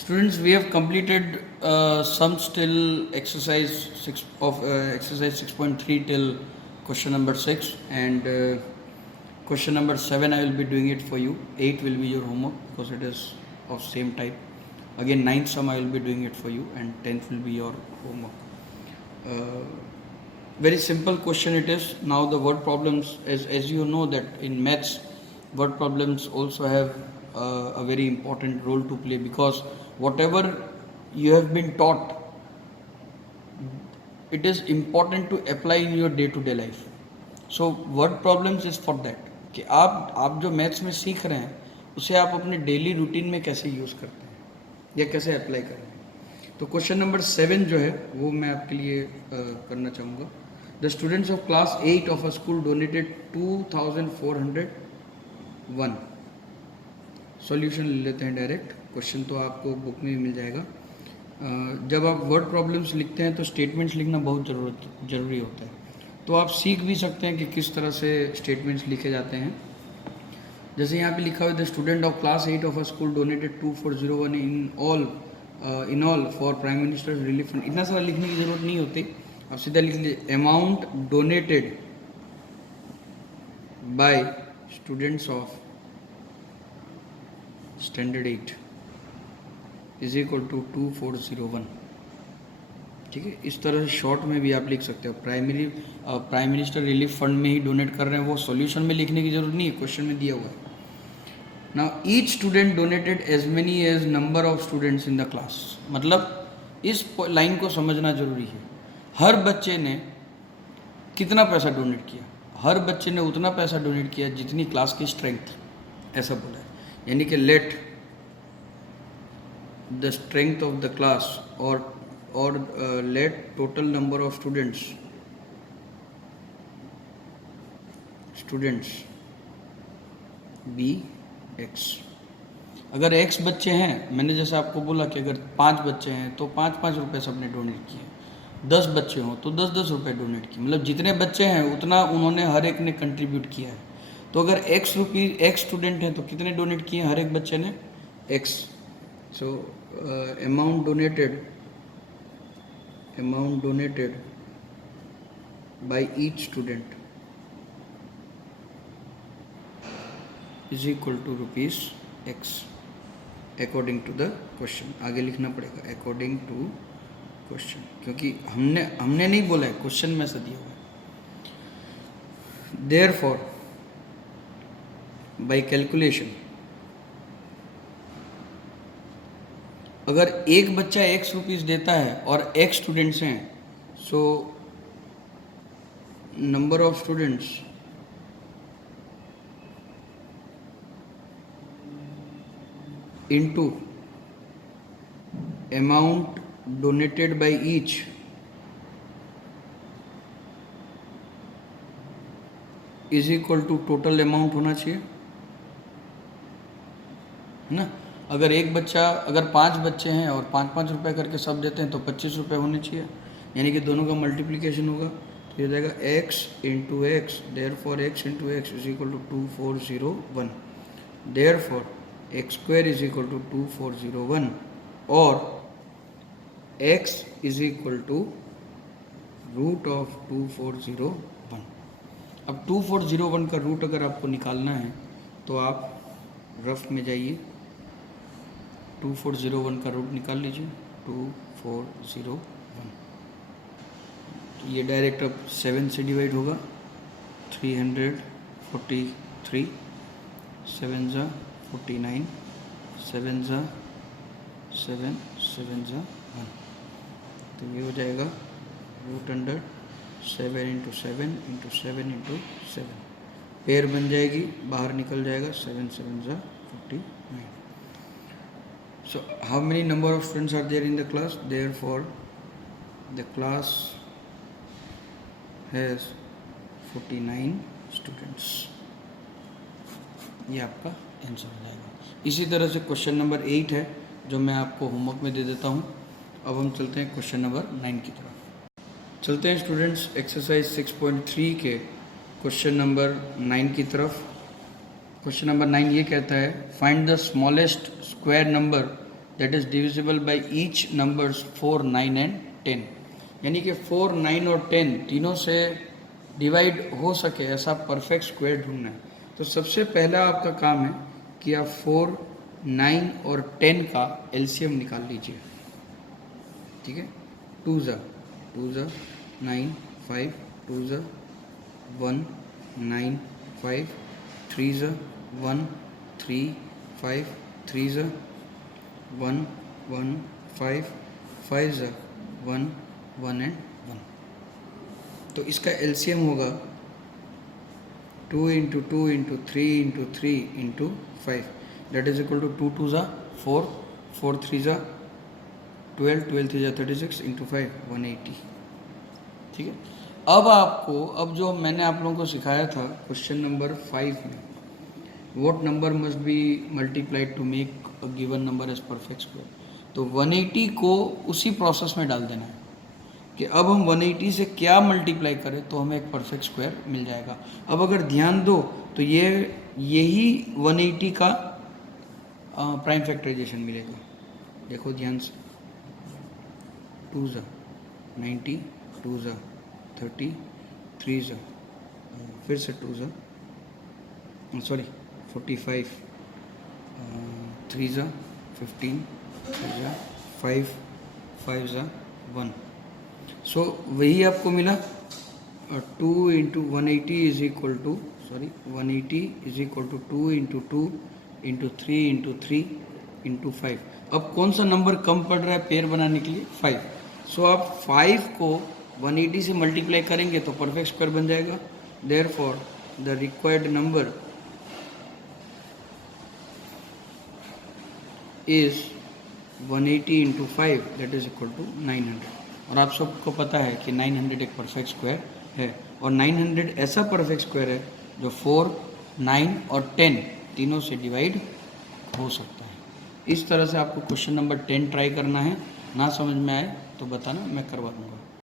Students, we have completed sums till exercise 6.3 till question number 6, and question number 7 I will be doing it for you. 8 will be your homework because it is of same type. Again, 9th sum I will be doing it for you, and 10th will be your homework. Very simple question it is. Now the word problems, as you know that in maths, word problems also have a very important role to play, because whatever you have been taught, it is important to apply in your day to day life. So word problems is for that कि आप जो maths में सीख रहे हैं उसे आप अपने डेली रूटीन में कैसे यूज़ करते हैं या कैसे अप्लाई कर रहे हैं. तो क्वेश्चन नंबर 7 जो है वो मैं आपके लिए करना चाहूँगा. The students of class 8 of a school donated 2401. Solution ले लेते हैं डायरेक्ट. क्वेश्चन तो आपको बुक में भी मिल जाएगा. जब आप वर्ड प्रॉब्लम्स लिखते हैं तो स्टेटमेंट्स लिखना बहुत ज़रूरी होता है. तो आप सीख भी सकते हैं कि किस तरह से स्टेटमेंट्स लिखे जाते हैं. जैसे यहाँ पे लिखा हुआ है the student of class 8 of a school donated 2401 in all for prime minister relief fund. इतना सारा लिखने की ज़रूरत नहीं होती, आप सीधा लिख लीजिए amount donated by students of standard 8 is equal to 2401. ठीक है, इस तरह से शॉर्ट में भी आप लिख सकते हो. प्राइम मिनिस्टर रिलीफ फंड में ही डोनेट कर रहे हैं, वो सॉल्यूशन में लिखने की जरूरत नहीं है, क्वेश्चन में दिया हुआ है. Now each student donated as many as number of students in the class. मतलब इस लाइन को समझना जरूरी है. हर बच्चे ने कितना पैसा डोनेट किया? हर बच्चे ने उतना पैसा डोनेट किया जितनी क्लास की स्ट्रेंथ थी, ऐसा बोला है. यानी कि let the strength of the class or let total number of students be x. अगर x बच्चे हैं, मैंने जैसे आपको बोला कि अगर 5 बच्चे हैं तो 5-5 रुपये सबने डोनेट किए. 10 बच्चे हों तो 10-10 रुपये डोनेट किए. मतलब जितने बच्चे हैं उतना उन्होंने हर एक ने कंट्रीब्यूट किया है. तो अगर x स्टूडेंट हैं तो कितने डोनेट किए हर एक बच्चे ने? x. So amount donated by each student is equal to rupees x according to the question. आगे लिखना पड़ेगा according to question, क्योंकि हमने नहीं बोला है, क्वेश्चन में से दिया हुआ है. therefore by calculation, अगर एक बच्चा x रुपीज़ देता है और x स्टूडेंट्स हैं, so number of students into amount donated by each is equal to total amount होना चाहिए, है ना. अगर अगर 5 बच्चे हैं और 5-5 रुपये करके सब देते हैं तो 25 रुपये होने चाहिए. यानी कि दोनों का मल्टीप्लिकेशन होगा तो ये हो जाएगा x into X. Therefore X into X is equal to 2401. Therefore X square is equal to 2401 और x is equal to root of 2401. अब 2401 का रूट अगर आपको निकालना है तो आप रफ में जाइए, 2401 का रूट निकाल लीजिए. 2401 तो ये डायरेक्ट अब 7 से डिवाइड होगा. 343, 7 ज़ा 49, 7 ज़ा 7, 7 ज़ा 1. तो ये हो जाएगा root under 7 into 7 into 7 into 7. Pair बन जाएगी, बाहर निकल जाएगा. 7 7 ज़ा 49. So how many number of students are there in the class? Therefore the class has 49 students. ये आपका आंसर हो जाएगा. इसी तरह से क्वेश्चन नंबर 8 है जो मैं आपको होमवर्क में दे देता हूँ. अब हम चलते हैं क्वेश्चन नंबर 9 की तरफ. चलते हैं स्टूडेंट्स एक्सरसाइज 6.3 के क्वेश्चन नंबर 9 की तरफ. क्वेश्चन नंबर 9 ये कहता है find the smallest square number that is divisible by each numbers 4, 9 and 10। यानी कि 4, 9 और 10 तीनों से डिवाइड हो सके ऐसा परफेक्ट स्क्वायर ढूंढना है। तो सबसे पहला आपका काम है कि आप 4, 9 और 10 का एलसीएम निकाल लीजिए। ठीक है, 2 ज़ा 9, 5, 2 ज़ा 1, 9, 5, 3 ज़ा 1, 3, 5, 3 ज़ा 1, 1, 5, 5 ज़ा 1, 1 एंड 1। तो इसका एलसीएम होगा 2 into 2 into 3 into 3 into 5, that is equal to 2 2 ज़ा 4, 4 3 ज़ा 12, 12 3 ज़ा 36 इंटू 5 180। ठीक है, अब जो मैंने आप लोगों को सिखाया था क्वेश्चन नंबर 5 में, what number must be multiplied to make a given number as perfect square, तो 180 को उसी प्रोसेस में डाल देना है कि अब हम 180 से क्या मल्टीप्लाई करें तो हमें एक परफेक्ट स्क्वायर मिल जाएगा। अब अगर ध्यान दो तो यही 180 का प्राइम फैक्टराइजेशन मिलेगा। देखो ध्यान से, 2 ज़ा 90, 2 ज़ा 30, 3 ज़ा फिर से 2 ज़ा 45, 3 ज़ा 15, 3 ज़ा 5, 5 ज़ा 1। सो वही आपको मिला 2 into 180 is equal to 180 is equal to 2 into 2 into 3 into 3 into 5। अब कौन सा नंबर कम पड़ रहा है पेयर बनाने के लिए? 5। सो आप 5 को 180 से मल्टीप्लाई करेंगे तो परफेक्ट स्क्वायर बन जाएगा। Therefore the required number is 180 into 5 that is equal to 900। और आप सबको पता है कि 900 एक परफेक्ट स्क्वायर है, और 900 ऐसा परफेक्ट स्क्वायर है जो 4, 9 और 10 तीनों से डिवाइड हो सकता है। इस तरह से आपको क्वेश्चन नंबर 10 ट्राई करना है। ना समझ में आए तो बताना, मैं करवा दूंगा।